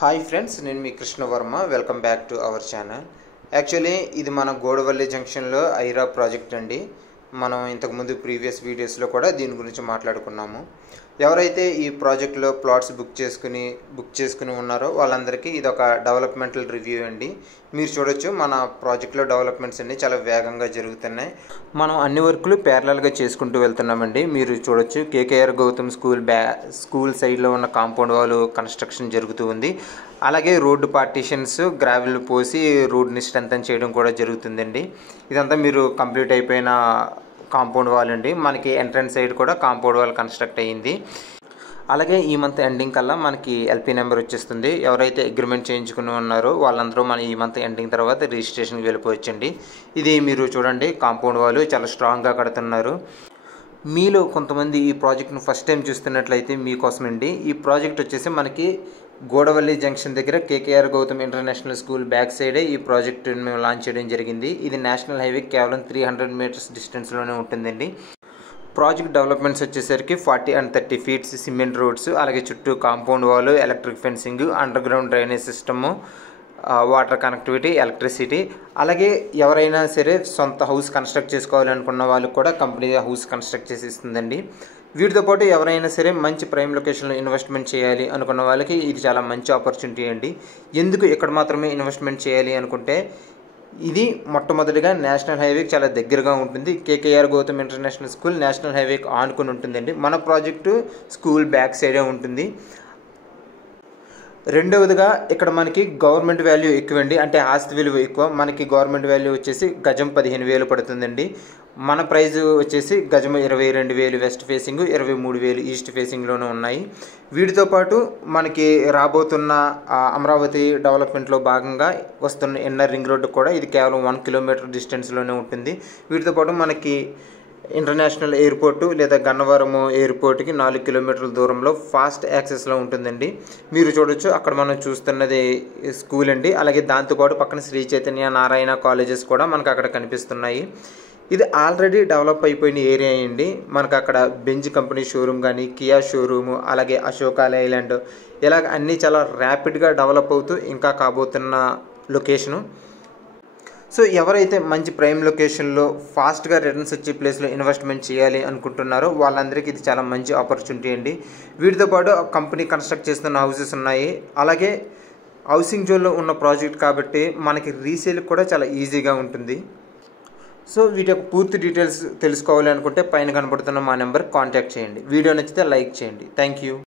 Hi friends, నేను మీ Krishna Varma. Welcome back to our channel. Actually ఇది మన గోడవల్లి జంక్షన్లో ఐరా ప్రాజెక్ట్ అండి. మనం ఇంతకుముందు ప్రీవియస్ వీడియోస్లో కూడా దీని గురించి మాట్లాడుకున్నాము. ఎవరైతే ఈ ప్రాజెక్ట్లో ప్లాట్స్ బుక్ చేసుకుని ఉన్నారో వాళ్ళందరికీ ఇది ఒక డెవలప్మెంటల్ రివ్యూ అండి. మీరు చూడొచ్చు, మన ప్రాజెక్ట్లో డెవలప్మెంట్స్ అన్నీ చాలా వేగంగా జరుగుతున్నాయి. మనం అన్ని వర్కులు ప్యారలల్గా చేసుకుంటూ వెళ్తున్నామండి. మీరు చూడొచ్చు, కేకేఆర్ గౌతమ్ స్కూల్ సైడ్లో ఉన్న కాంపౌండ్ వాల్ కన్స్ట్రక్షన్ జరుగుతూ ఉంది. అలాగే రోడ్డు పార్టీషన్స్, గ్రావెల్ పోసి రోడ్ని స్ట్రెంథన్ చేయడం కూడా జరుగుతుందండి. ఇదంతా మీరు కంప్లీట్ అయిపోయిన కాంపౌండ్ వాల్ అండి. మనకి ఎంట్రన్స్ సైడ్ కూడా కాంపౌండ్ వాల్ కన్స్ట్రక్ట్ అయ్యింది. అలాగే ఈ మంత్ ఎండింగ్ కల్లా మనకి ఎల్పీ నెంబర్ వచ్చేస్తుంది. ఎవరైతే అగ్రిమెంట్ చేయించుకుని ఉన్నారో వాళ్ళందరూ మన ఈ మంత్ ఎండింగ్ తర్వాత రిజిస్ట్రేషన్కి వెళ్ళిపోవచ్చండి. ఇది మీరు చూడండి, కాంపౌండ్ వాల్ చాలా స్ట్రాంగ్గా కడుతున్నారు. మీలో కొంతమంది ఈ ప్రాజెక్ట్ను ఫస్ట్ టైం చూస్తున్నట్లయితే మీకోసమండి. ఈ ప్రాజెక్ట్ వచ్చేసి మనకి గోడవల్లి జంక్షన్ దగ్గర KKR Gautam international school back సైడే ఈ ప్రాజెక్టును మేము లాంచ్ చేయడం జరిగింది. ఇది నేషనల్ హైవే కేవలం 300 మీటర్స్ డిస్టెన్స్లోనే ఉంటుందండి. ప్రాజెక్ట్ డెవలప్మెంట్స్ వచ్చేసరికి 40 and 30 ఫీట్స్ సిమెంట్ రోడ్స్, అలాగే చుట్టూ compound wall, electric fencing, under ground drainage system, water connectivity, electricity. అలాగే ఎవరైనా సరే సొంత హౌస్ కన్స్ట్రక్ట్ చేసుకోవాలనుకున్న వాళ్ళకి కూడా కంపెనీ హౌస్ కన్స్ట్రక్ట్ చేసి ఇస్తుందండి. వీటితో పాటు ఎవరైనా సరే మంచి ప్రైమ్ లొకేషన్లో ఇన్వెస్ట్మెంట్ చేయాలి అనుకున్న వాళ్ళకి ఇది చాలా మంచి ఆపర్చునిటీ అండి. ఎందుకు ఇక్కడ మాత్రమే ఇన్వెస్ట్మెంట్ చేయాలి అనుకుంటే, ఇది మొట్టమొదటిగా నేషనల్ హైవేకి చాలా దగ్గరగా ఉంటుంది. KKR Gautam international school national హైవేకి ఆనుకుని ఉంటుందండి. మన ప్రాజెక్టు స్కూల్ బ్యాక్ సైడే ఉంటుంది. రెండవదిగా ఇక్కడ మనకి గవర్నమెంట్ వాల్యూ ఎక్కువండి, అంటే ఆస్తి విలువ ఎక్కువ. మనకి గవర్నమెంట్ వాల్యూ వచ్చేసి గజం 15,000 పడుతుందండి. మన ప్రైజ్ వచ్చేసి గజం 22,000 వెస్ట్ ఫేసింగ్, 23,000 ఈస్ట్ ఫేసింగ్లోనూ ఉన్నాయి. వీటితో పాటు మనకి రాబోతున్న అమరావతి డెవలప్మెంట్లో భాగంగా వస్తున్న ఇన్నర్ రింగ్ రోడ్డు కూడా ఇది కేవలం 1 కిలోమీటర్ డిస్టెన్స్లోనే ఉంటుంది. వీటితో పాటు మనకి ఇంటర్నేషనల్ ఎయిర్పోర్టు లేదా గన్నవరం ఎయిర్పోర్ట్కి 4 కిలోమీటర్ల దూరంలో ఫాస్ట్ యాక్సెస్లో ఉంటుందండి. మీరు చూడొచ్చు, అక్కడ మనం చూస్తున్నది స్కూల్ అండి. అలాగే దాంతోపాటు పక్కన శ్రీ చైతన్య నారాయణ కాలేజెస్ కూడా మనకు అక్కడ కనిపిస్తున్నాయి. ఇది ఆల్రెడీ డెవలప్ అయిపోయిన ఏరియా అండి. మనకు అక్కడ బెంజ్ కంపెనీ షోరూమ్ కానీ, కియా షోరూము, అలాగే అశోకా లైలాండ్, ఇలాగ అన్నీ చాలా ర్యాపిడ్గా డెవలప్ అవుతూ ఇంకా కాబోతున్న లొకేషను. సో ఎవరైతే మంచి ప్రైమ్ లొకేషన్లో ఫాస్ట్గా రిటర్న్స్ వచ్చే ప్లేస్లో ఇన్వెస్ట్మెంట్ చేయాలి అనుకుంటున్నారో వాళ్ళందరికీ ఇది చాలా మంచి ఆపర్చునిటీ అండి. వీటితో పాటు కంపెనీ కన్స్ట్రక్ట్ చేస్తున్న హౌసెస్ ఉన్నాయి. అలాగే హౌసింగ్ జోన్లో ఉన్న ప్రాజెక్ట్ కాబట్టి మనకి రీసేల్ కూడా చాలా ఈజీగా ఉంటుంది. సో వీటి యొక్క పూర్తి డీటెయిల్స్ తెలుసుకోవాలి అనుకుంటే పైన కనబడుతున్న మా నెంబర్ కాంటాక్ట్ చేయండి. వీడియో నచ్చితే లైక్ చేయండి. Thank you.